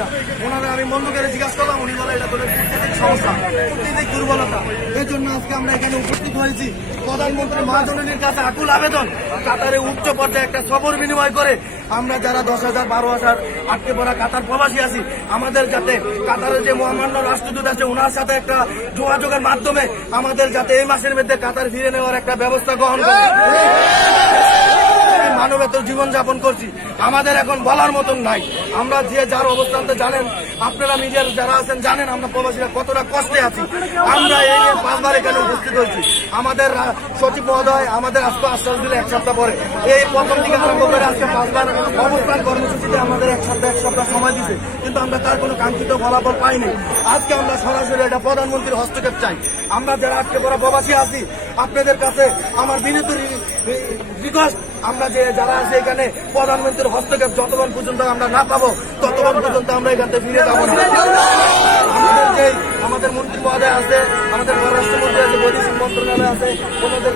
কিনা। ওনারা আমি বন্ধুকে জিজ্ঞাসা করলাম, উনি বলে এটা তোদের কূটনৈতিক সমস্যা, কূটনৈতিক দুর্বলতা। এই জন্য আজকে আমরা এখানে উপস্থিত হয়েছি। প্রধানমন্ত্রী মহাজননীর কাছে আকুল আবেদন, কাতারে উচ্চ পর্যায়ে একটা সফর বিনিময় করে আমরা যারা 10,000 12,000 আটকে পড়া কাতার প্রবাসী আছি, আমাদের যাতে কাতারের যে মহামান্য রাষ্ট্রদূত আছে ওনার সাথে একটা যোগাযোগের মাধ্যমে আমাদের যাতে এই মাসের মধ্যে কাতার ফিরে নেওয়ার একটা ব্যবস্থা গ্রহণ করে। মানবেতর জীবনযাপন করছি, আমাদের এখন বলার মতন নাই। আমরা যে যার অবস্থানতে জানেন, আপনারা মিডিয়ার যারা আছেন জানেন আমরা প্রবাসীরা কতটা কষ্টে আছি। আমরা এই নিয়ে 5 বার এখানে উপস্থিত হয়েছি। আমাদের সচিব মহোদয় আমাদের আজকে আশ্বাস দিলে 1 সপ্তাহ পরে, এই প্রথম থেকে আরম্ভ করে আজকে 5 বার অবস্থান কর্মসূচিতে আমাদের 1 সপ্তাহ সময় দিচ্ছে, কিন্তু আমরা তার কোনো কাঙ্ক্ষিত ফলাফল পাইনি। আজকে আমরা সরাসরি এটা প্রধানমন্ত্রীর হস্তক্ষেপ চাই। আমরা যারা আটকে পড়া প্রবাসী আছি, আপনাদের কাছে আমার বিনীত রিকোয়েস্ট, আমরা যে যারা আছে এখানে প্রধানমন্ত্রীর হস্তক্ষেপ যতক্ষণ পর্যন্ত আমরা না পাবো ততক্ষণ পর্যন্ত আমরা এখান থেকে ফিরে যাবো না। আমাদের যে আমাদের মন্ত্রী মহোদয় আছে, আমাদের পররাষ্ট্রমন্ত্রী আছে, বৈদেশিক মন্ত্রণালয় আছে, ওনাদের